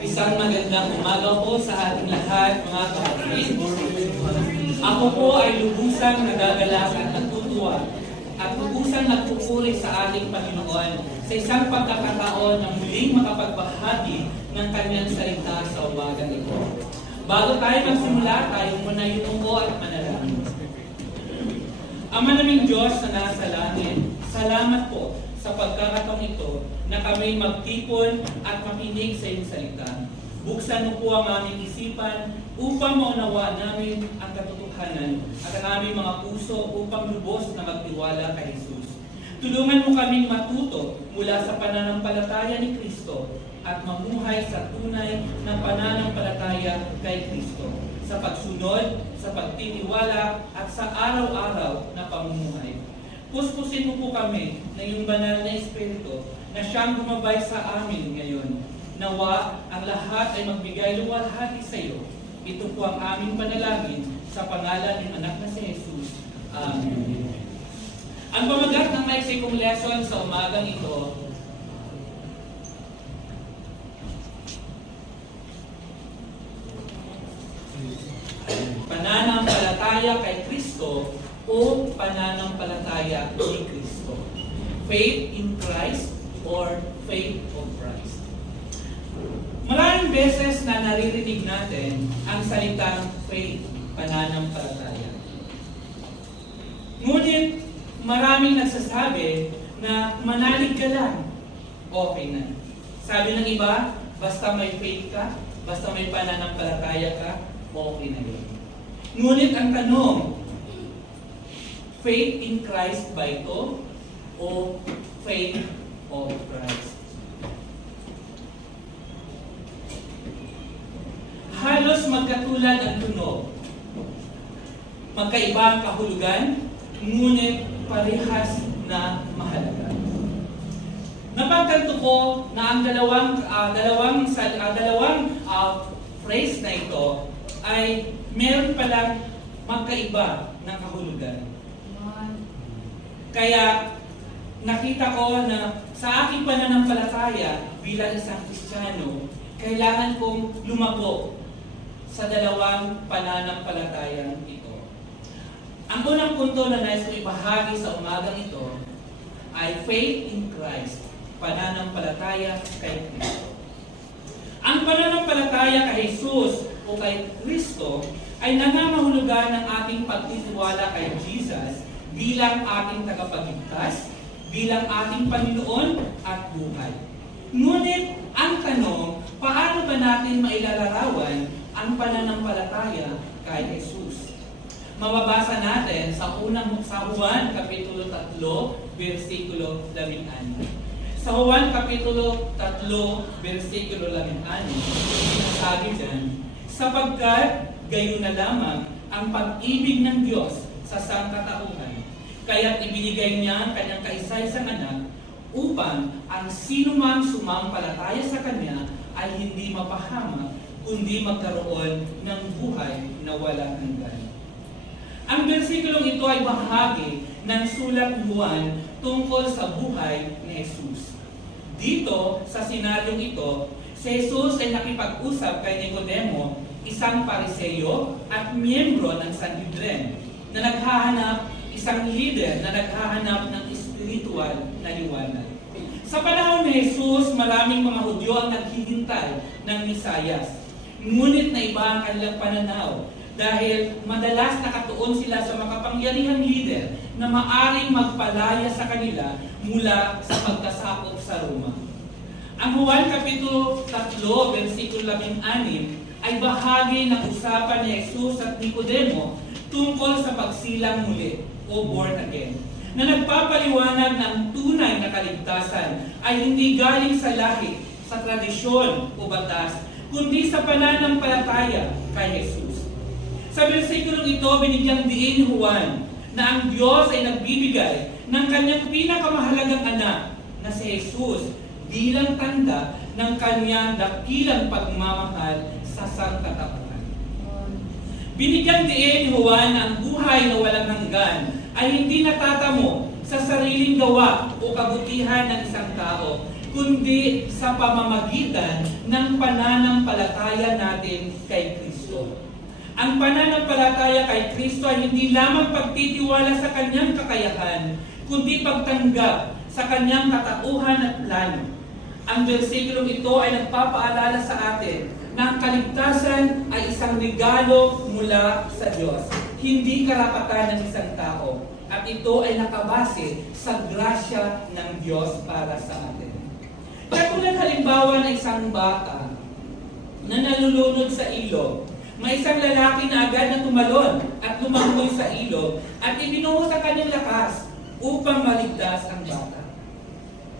Isang magandang umaga po sa ating lahat, mga kapatid. Ako po ay lubusang nagagalak at natutuwa at lubusang nagpupuri sa ating Panginoon sa isang pagkakataon na muling makapagbahagi ng kanyang salita sa umagang ito. Bago tayo magsimula, tayo muna yumuko at manalangin. Ama naming Diyos na nasa langit, salamat po sa pagkakataong ito na kami magtipon at makinig sa iyong salita. Buksan mo po ang aming isipan upang maunawa namin ang katotohanan at ang aming mga puso upang lubos na magtiwala kay Jesus. Tulungan mo kaming matuto mula sa pananampalataya ni Kristo at mamuhay sa tunay na pananampalataya kay Kristo sa pagsunod, sa pagtitiwala at sa araw-araw na pamumuhay. Puspusin mo po kami na yung banal na Espiritu na siyang gumabay sa amin ngayon. Nawa ang lahat ay magbigay luwalhati sa iyo. Ito po ang aming panalangin sa pangalan ng anak na si Jesus. Amen. Ang pamagat ng maisikong lesson sa umagang ito pananampalataya kay Kristo o pananampalataya ni Kristo. Faith in Christ or faith of Christ. Maraming beses na naririnig natin ang salitang faith, pananampalataya. Ngunit maraming nagsasabi na manalig ka lang, okay na. Sabi ng iba, basta may faith ka, basta may pananampalataya ka, okay na yun. Ngunit ang tanong, faith in Christ ba ito o faith of Christ? Halos magkatulad ang tunog. Magkaiba ang kahulugan, ngunit parehas na mahalaga. Napagtanto ko na ang dalawang phrase na ito ay meron palang magkaiba ng kahulugan. Kaya nakita ko na sa aking pananampalataya bilang isang Kristiyano, kailangan kong lumabo sa dalawang pananampalatayang ito. Ang unang punto na nais ko ibahagi sa umagang ito ay faith in Christ, pananampalataya kay Kristo. Ang pananampalataya kay Jesus o kay Kristo ay nangangahulugan ng ating pagtitiwala kay Jesus bilang ating tagapagligtas, bilang ating Panginoon at buhay. Ngunit ang tanong, paano ba natin mailalarawan ang pananampalataya kay Jesus? Mababasa natin sa Juan Kapitulo 3, versikulo 16. Sa Juan Kapitulo 3, versikulo 16, sinasabi dyan, sapagkat gayon na lamang ang pag-ibig ng Diyos sa sangkatauhan, kaya't ibinigay niya ang kanyang kaisa-isang anak upang ang sinumang sumampalataya sa kanya ay hindi mapahamak, kundi magkaroon ng buhay na walang hanggan. Ang bersikulong ito ay bahagi ng sulat ni Juan tungkol sa buhay ni Jesus. Dito, sa senaryong ito, si Jesus ay nakipag-usap kay Nicodemo, isang Pariseo at miyembro ng Sanhedrin, na naghahanap, isang leader na naghahanap ng spiritual na liwanag. Sa panahon ni Jesus, maraming mga Hudyo ang naghihintay ng Mesiyas. Ngunit na iba ang kanilang pananaw dahil madalas nakatuon sila sa makapangyarihang leader na maaring magpalaya sa kanila mula sa pagkasakop sa Roma. Ang Juan Kapitulo 3, versikulo 16 ay bahagi ng usapan ni Jesus at Nicodemo tungkol sa pagsilang muli o born again, na nagpapaliwanag ng tunay na kaligtasan ay hindi galing sa lahi, sa tradisyon o batas, kundi sa pananampalataya kay Jesus. Sa versikulong ito, binigyang diin ni Juan na ang Diyos ay nagbibigay ng kanyang pinakamahalagang anak na si Jesus bilang tanda ng kanyang dakilang pagmamahal sa sangkatauhan. Binigyang diin ni Juan na ang buhay na walang hanggan ay hindi natatamo sa sariling gawa o kabutihan ng isang tao, kundi sa pamamagitan ng pananampalataya natin kay Kristo. Ang pananampalataya kay Kristo ay hindi lamang pagtitiwala sa kanyang kakayahan, kundi pagtanggap sa kanyang katauhan at plano. Ang bersikulong ito ay nagpapaalala sa atin na ang kaligtasan ay isang regalo mula sa Diyos, hindi karapatan ng isang tao. At ito ay nakabase sa grasya ng Diyos para sa atin. Katulad halimbawa ng isang bata na nalulunod sa ilog, may isang lalaki na agad na tumalon at lumangoy sa ilog at ibinuhos ang kanyang lakas upang maligtas ang bata.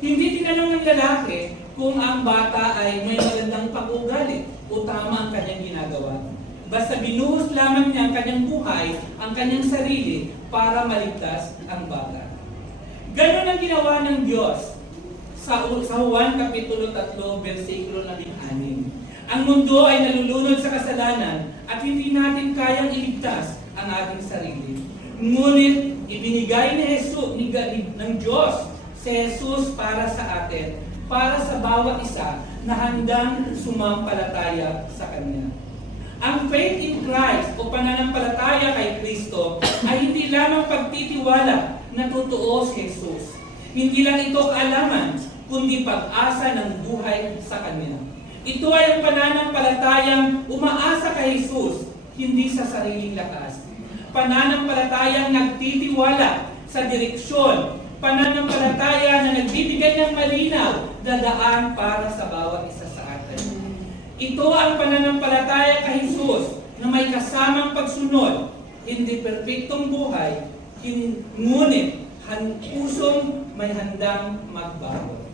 Hindi tinanong ng lalaki kung ang bata ay may magandang pag-uugali o tama ang kanyang ginagawa. Basta binuhos lamang niya ang kanyang buhay, ang kanyang sarili para maligtas ang bata. Ganon ang ginawa ng Diyos sa Juan Kapitulo 3, versikulo 16. Ang mundo ay nalulunod sa kasalanan at hindi natin kayang iligtas ang ating sarili. Ngunit ibinigay ni Jesus, ng Diyos si Jesus para sa atin, para sa bawat isa na handang sumampalataya sa Kanya. Ang faith in Christ o pananampalataya kay Kristo ay hindi lamang pagtitiwala na totoo si Jesus. Hindi lang ito kaalaman, kundi pag-asa ng buhay sa Kanya. Ito ay ang pananampalatayang umaasa kay Jesus, hindi sa sariling lakas. Pananampalatayang nagtitiwala sa direksyon, pananampalataya na nagbibigay ng malinaw na daan para sa bawat isa sa atin. Ito ang pananampalataya kay Jesus na may kasamang pagsunod, hindi perpektong buhay, ngunit pusong may handang magbago.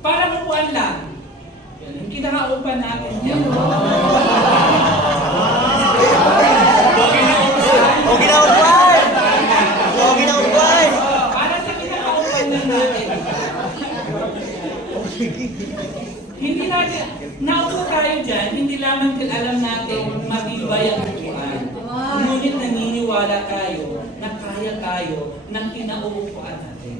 Parang upuan lang. Yan, hindi nakaupan natin yan. Okay na upuan! Okay na upuan! Para sa kinakaupan lang natin. Hindi natin, naupo tayo dyan, hindi lamang alam natin matibay ang upuan. Ngunit naniniwala tayo na kaya tayo ng kinauupuan natin.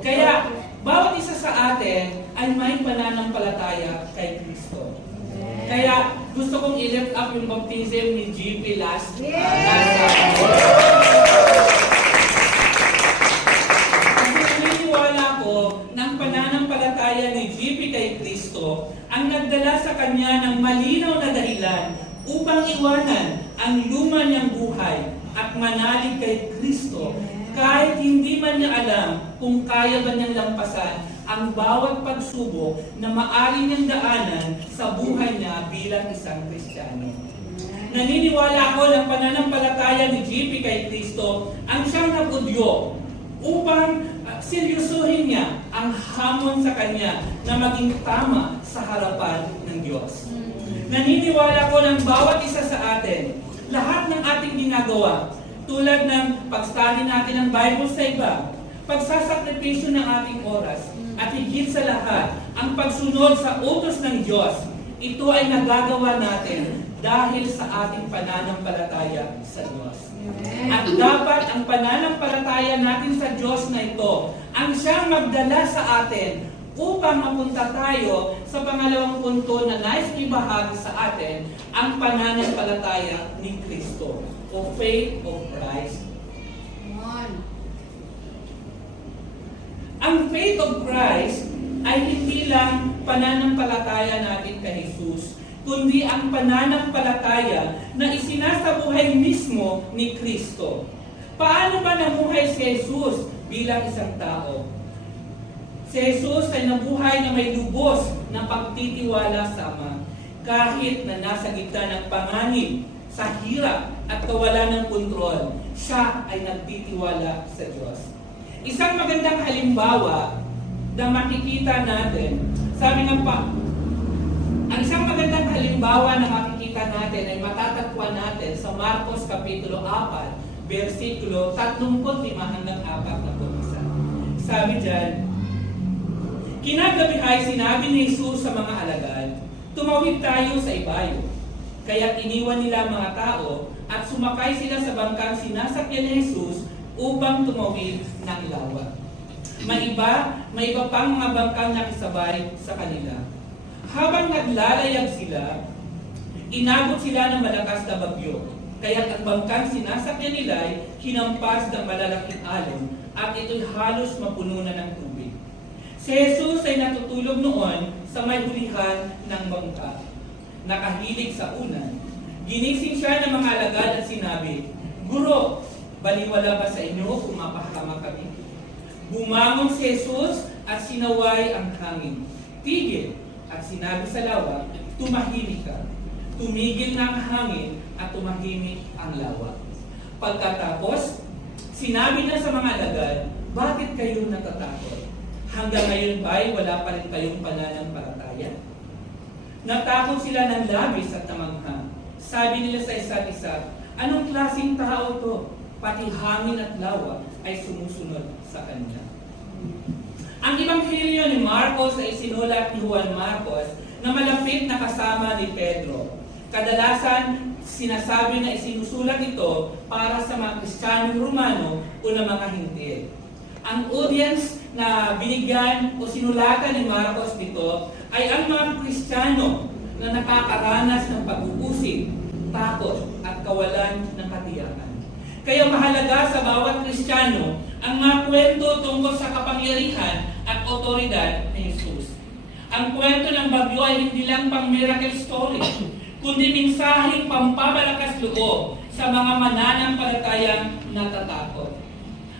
Kaya, bawat isa sa atin ay may pananampalataya kay Kristo. Kaya gusto kong i-lift up yung baptism ni GP last Kasi naniniwala ko ng pananampalataya ni GP kay Kristo ang nagdala sa kanya ng malinaw na dahilan upang iwanan ang luma niyang buhay at manalig kay Kristo. Kahit hindi man niya alam kung kaya ba niyang lampasan ang bawat pagsubok na maaari niyang daanan sa buhay niya bilang isang Kristiyano. Naniniwala ako ng pananampalataya ni GP kay Kristo ang siyang nagudyo upang seryosohin niya ang hamon sa kanya na maging tama sa harapan ng Diyos. Naniniwala ko ng bawat isa sa atin, lahat ng ating ginagawa, tulad ng pag-study natin ng Bible sa iba, pagsasakripisyo ng ating oras, at higit sa lahat, ang pagsunod sa utos ng Diyos, ito ay nagagawa natin dahil sa ating pananampalataya sa Diyos. At dapat ang pananampalataya natin sa Diyos na ito ang siyang magdala sa atin upang mapunta tayo sa pangalawang punto na nais ibahagi sa atin, ang pananampalataya ni Kristo o faith of Christ. Ang faith of Christ ay hindi lang pananampalataya natin kay Jesus, kundi ang pananampalataya na isinasabuhay mismo ni Kristo. Paano ba namuhay si Jesus bilang isang tao? Si Jesus ay nabuhay na may lubos na pagtitiwala sa Ama, kahit na nasa gitna ng panganib, sa hirap at kawalan ng kontrol, siya ay nagtitiwala sa Diyos. Isang magandang halimbawa na makikita natin, sabi ng ang isang magandang halimbawa na makikita natin ay matatagpuan natin sa Marcos Kapitulo 4, versikulo 35 hanggang 41. Sabi dyan, kinagabi ay sinabi ni Jesus sa mga alagad, tumawid tayo sa ibayo. Kaya iniwan nila ang mga tao at sumakay sila sa bangkang sinasakyan ni Jesus upang tumawid ng lawa. May iba pang mga bangkang nakisabay sa kanila. Habang naglalayag sila, inabot sila ng malakas na bagyo. Kaya ang bangkang sinasakyan nila ay hinampas ng malalaking alon at ito'y halos mapuno na ng tubig. Si Jesus ay natutulog noon sa may hulihan ng bangka. Nakahilig sa unan. Ginising siya ng mga alagad at sinabi, "Guro, baliwala ba sa inyo kung mapahama kami?" Bumangon si Jesus at sinaway ang hangin. Tigil at sinabi sa lawa, "Tumahimik ka." Tumigil na ang hangin at tumahimik ang lawa. Pagkatapos, sinabi na sa mga alagad, "Bakit kayo natatakot? Hanggang ngayon ba'y wala pa rin kayong pananampalataya?" Natakot sila ng labis at namangha. Sabi nila sa isa't isa, "Anong klaseng tao ito? Pati hangin at lawa ay sumusunod sa kanya." Ang Ebanghelyo ni Marcos ay sinulat ni Juan Marcos na malapit na kasama ni Pedro. Kadalasan, sinasabi na isinusulat ito para sa mga Kristiyanong Romano o na mga Hintil. Ang audience na binigyan o sinulatan ni Marcos dito ay ang mga Kristiyano na nakakaranas ng pag-uusig, takot at kawalan ng katiyakan. Kaya mahalaga sa bawat Kristiyano ang mga kwento tungkol sa kapangyarihan at otoridad ni Jesus. Ang kwento ng bagyo ay hindi lang pang miracle story, kundi mensaheng pampabalakas loob sa mga mananampalatayang natatakot.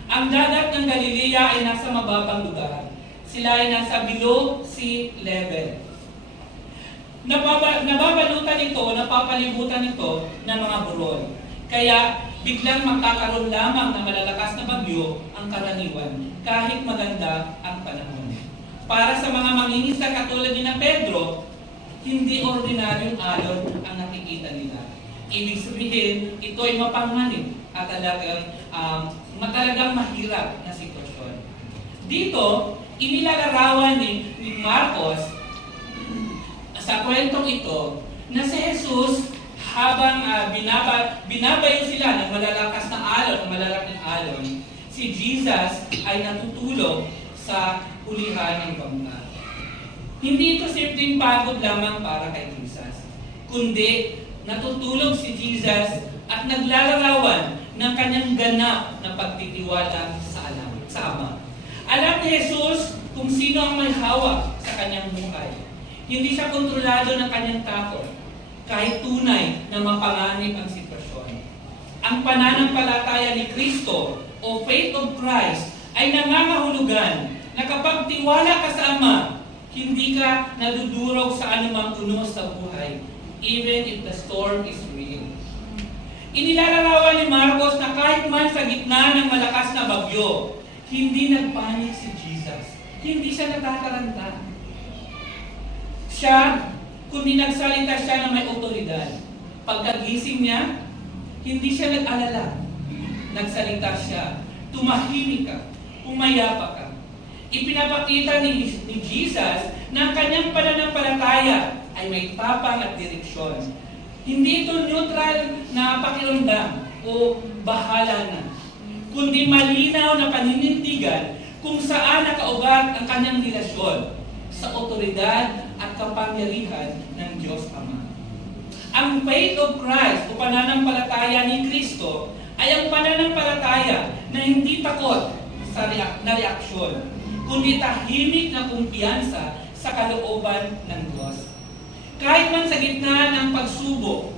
Ang dagat ng Galilea ay nasa mababang lugar. Sila ay nasa below sea level. Nababalutan ito, napapalibutan ito ng mga burol. Kaya biglang magkakaroon lamang ng malalakas na bagyo ang karaniwan, kahit maganda ang panahon. Para sa mga mangingisda katulad ni na Pedro, hindi ordinaryong alon ang nakikita nila. Ibig sabihin, ito ay mapanganib at talagang mahirap na sitwasyon. Dito, inilalarawan ni Marcos sa kwentong ito na si Jesus habang binabayo sila ng malalakas na alon, ng malalaking alon, si Jesus ay natutulog sa hulihan ng bangka. Hindi ito simpleng pagod lamang para kay Jesus, kundi natutulog si Jesus at naglalarawan ng kanyang ganap na pagtitiwala sa Ama. Alam ni Jesus kung sino ang may hawak sa kanyang buhay. Hindi siya kontrolado ng kanyang takot, kahit tunay na mapanganib ang sitwasyon. Ang pananampalataya ni Kristo o faith of Christ ay nangangahulugan na kapag tiwala ka sa Ama, hindi ka nadudurog sa anumang unos sa buhay, even if the storm is real. Inilalarawan ni Marcos na kahit man sa gitna ng malakas na bagyo, hindi nagpanik si Jesus. Hindi siya natataranta. Kundi nagsalita siya na may otoridad. Pagkagising niya, hindi siya nag-alala. Nagsalita siya, "Tumahimik ka, umayapa ka." Ipinapakita ni Jesus na ang kanyang pananampalataya ay may tapang at direksyon. Hindi ito neutral na pakiramdam o bahala na, kundi malinaw na paninindigan kung saan nakaugat ang kanyang relasyon sa otoridad at kapangyarihan ng Diyos Ama. Ang faith of Christ o pananampalataya ni Kristo ay ang pananampalataya na hindi takot na reaksyon, kundi tahimik na kumpiyansa sa kalooban ng Diyos. Kahit man sa gitna ng pagsubok,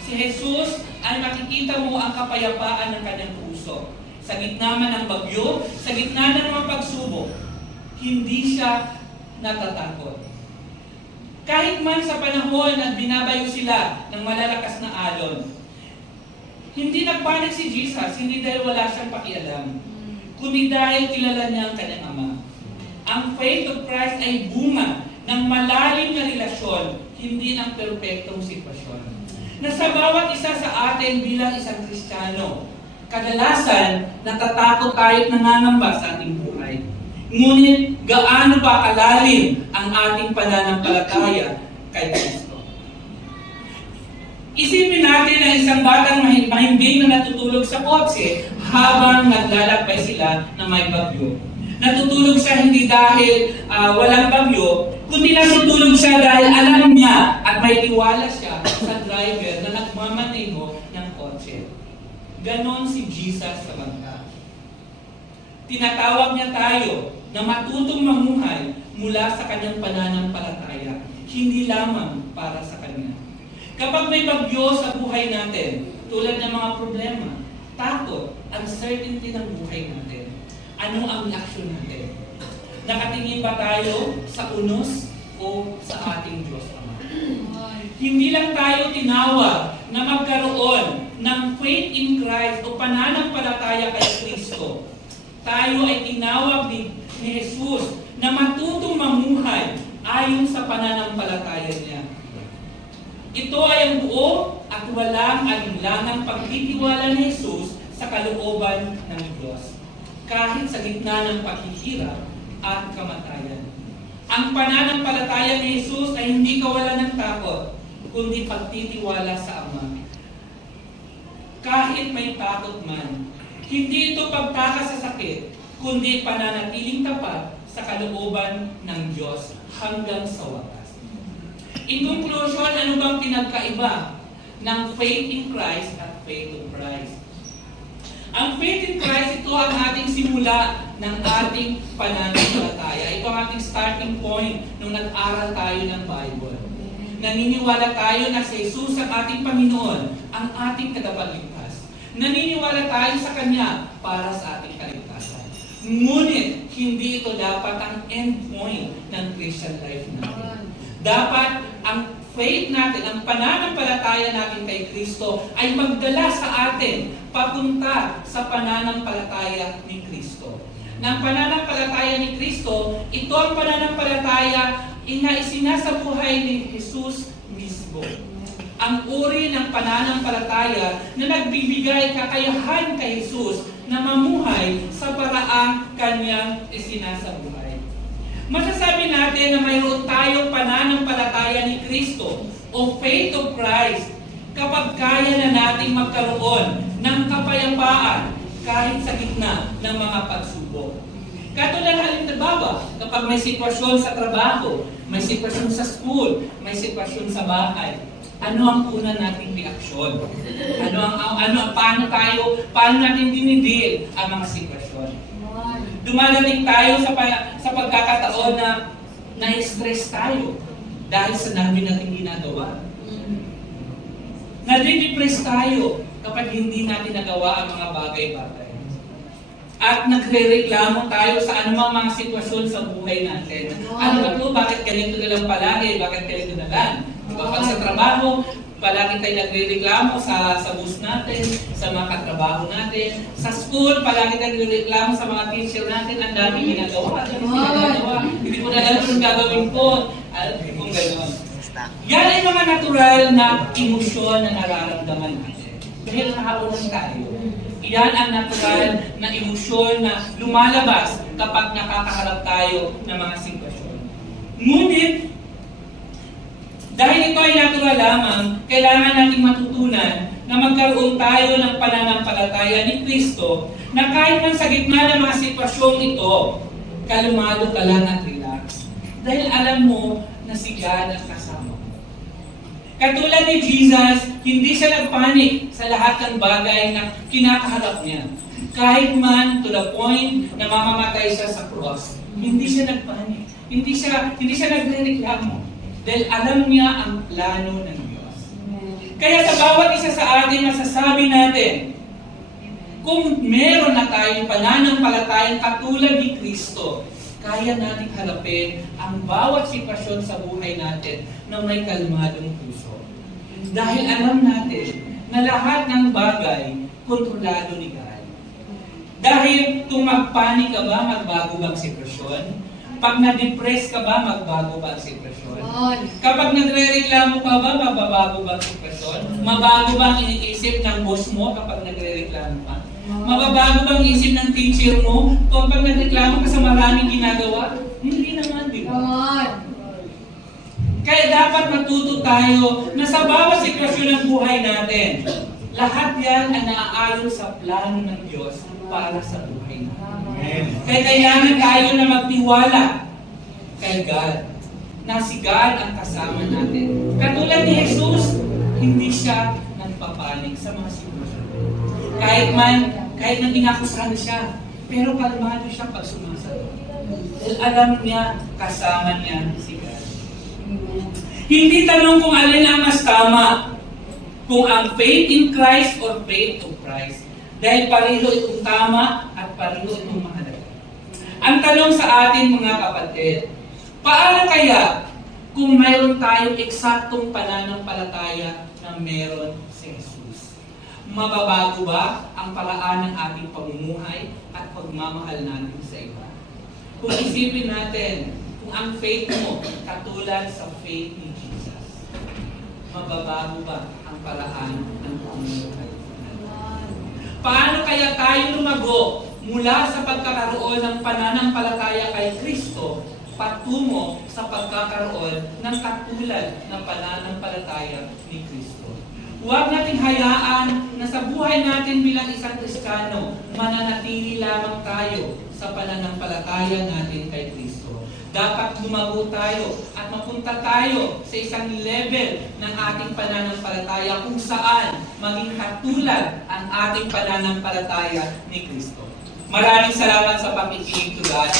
si Jesus ay makikita mo ang kapayapaan ng kanyang puso. Sa gitna man ng bagyo, sa gitna ng mga pagsubok, hindi siya natatakot. Kahit man sa panahon at binabayo sila ng malalakas na alon, hindi nagpanik si Jesus, hindi dahil wala siyang pakialam, kundi dahil kilala niya ang kanyang Ama. Ang faith of Christ ay bunga ng malalim na relasyon, hindi ng perpektong sitwasyon. Na sa bawat isa sa atin bilang isang Kristiyano, kadalasan natatakot tayo at nangangamba sa ating buhay. Ngunit gaano ba kalalim ang ating pananampalataya kay Kristo? Isipin natin na isang batang mahimbing na natutulog sa kotse habang naglalakbay sila na may bagyo. Natutulog siya hindi dahil walang bagyo, kundi natutulog siya dahil alam niya at may tiwala siya sa driver na nagmamaneho ng kotse. Ganon si Jesus sa bangka. Tinatawag niya tayo na matutong mamuhay mula sa kanyang pananampalataya, hindi lamang para sa kanya. Kapag may bagyo sa buhay natin, tulad ng mga problema, takot, uncertainty ng buhay natin, ano ang reaksyon natin? Nakatingin ba tayo sa unos o sa ating Diyos Ama? Hindi lang tayo tinawag na magkaroon ng faith in Christ o pananampalataya kay Kristo. Tayo ay tinawag ni Jesus na matutong mamuhay ayon sa pananampalataya niya. Ito ay ang buo at walang alinlangang pagtitiwala ni Jesus sa kalooban ng Diyos, kahit sa gitna ng paghihirap at kamatayan. Ang pananampalataya ni Jesus ay hindi kawalan ng takot, kundi pagtitiwala sa Ama. Kahit may takot man, hindi ito pagtaka sa sakit, kundi pananatiling tapat sa kalooban ng Diyos hanggang sa wakas. In conclusion, ano bang pinagkaiba ng faith in Christ at faith of Christ? Ang faith in Christ, ito ang ating simula ng ating pananampalataya. Ito ang ating starting point nung nag-aral tayo ng Bible. Naniniwala tayo na si Jesus ang ating Panginoon, ang ating tagapagligtas. Naniniwala tayo sa Kanya para sa ating kaligtasan. Ngunit, hindi ito dapat ang end point ng Christian life natin. Dapat ang faith natin, ang pananampalataya natin kay Kristo ay magdala sa atin papunta sa pananampalataya ni Kristo. Ng pananampalataya ni Kristo, ito ang pananampalataya na isinasabuhay ni Jesus mismo. Ang uri ng pananampalataya na nagbibigay kakayahan kay Jesus na mamuhay sa paraang kanyang isinasabuhay. Masasabi natin na mayroon tayong pananampalataya ni Kristo o faith of Christ kapag kaya na nating magkaroon ng kapayapaan kahit sa gitna ng mga pagsubok. Katulad halimbawa, kapag may sitwasyon sa trabaho, may sitwasyon sa school, may sitwasyon sa bahay, ano ang una nating reaksyon? Paano natin dinidil ang mga sitwasyon? Dumadating tayo sa pagkakataon na na-stress tayo dahil sa namin nating ginagawa. Nadidepress tayo kapag hindi natin nagawa ang mga bagay-bagay. At nagre-reklamo tayo sa anumang mga sitwasyon sa buhay natin. Ano ba ito? Bakit ganito na lang palagi? Bakit ganito na lang? Diba? Pag sa trabaho, palagi tayo nagre-reklamo sa boss natin, sa mga katrabaho natin. Sa school, palagi tayo nagre-reklamo sa mga teacher natin. Ang dami ginagawa. Hindi ko na alam kung gagawin ko. Kung gano'n. Yan ay mga natural na emosyon na nararamdaman natin. Dahil nakaunan tayo. Yan ang natural na emosyon na lumalabas kapag nakakaharap tayo ng mga sitwasyon. Ngunit, dahil ito ay natural lamang, kailangan nating matutunan na magkaroon tayo ng pananampalataya ni Kristo na kahit man sa gitna ng mga sitwasyong ito, kalmado ka lang at relax. Dahil alam mo na si God ang kasama mo. Katulad ni Jesus, hindi siya nagpanik sa lahat ng bagay na kinakaharap niya. Kahit man to the point na mamamatay siya sa cross, hindi siya nagpanik. Hindi siya nagrereklamo. Dahil alam niya ang plano ng Diyos. Kaya sa bawat isa sa atin, masasabi natin, kung meron na tayong pananampalatayang katulad ni Kristo, kaya nating harapin ang bawat sitwasyon sa buhay natin na may kalmadong puso. Dahil alam natin na lahat ng bagay, kontrolado ni God. Dahil kung magpanik ka ba, magbago ba ang sitwasyon? Pag na-depress ka ba, magbago ba ang sitwasyon? Kapag nagre-reklamo ka ba, mababago ba ang sitwasyon? Mabago ba ang iniisip ng boss mo kapag nagre-reklamo ka? Mababago ba ang isip ng teacher mo kapag nagreklamo ka sa maraming ginagawa? Hindi naman, di ba? Kaya dapat matuto tayo na sa bawat sitwasyon ng buhay natin, lahat yan ay naaayon sa plano ng Diyos para sa buhay natin. Kaya kailangan tayo na magtiwala kay God, na si God ang kasama natin. Katulad ni Jesus, hindi siya nagpapanik sa mga sitwasyon. Kahit nang inakusahan siya, pero kalmado siya pag sumasagot. Dahil alam niya, kasama niya si God. Hindi tanong kung alin ang mas tama, kung ang faith in Christ or faith of Christ. Dahil pareho itong tama at pareho itong mahalaga. Ang tanong sa atin mga kapatid, paano kaya kung mayroon tayong eksaktong pananampalataya na meron si Jesus? Mababago ba ang paraan ng ating pamumuhay at pagmamahal natin sa iba? Kung isipin natin, kung ang faith mo katulad sa faith ni Jesus, mababago ba ang paraan ng pamumuhay? Paano kaya tayo lumago mula sa pagkakaroon ng pananampalataya kay Kristo patungo sa pagkakaroon ng katulad ng pananampalataya ni Kristo? Huwag nating hayaan na sa buhay natin bilang isang Kristiyano, mananatili lamang tayo sa pananampalataya natin kay Kristo. Dapat lumago tayo at mapunta tayo sa isang level ng ating pananampalataya kung saan maging katulad ang ating pananampalataya ni Kristo. Maraming salamat sa pakikinig to God.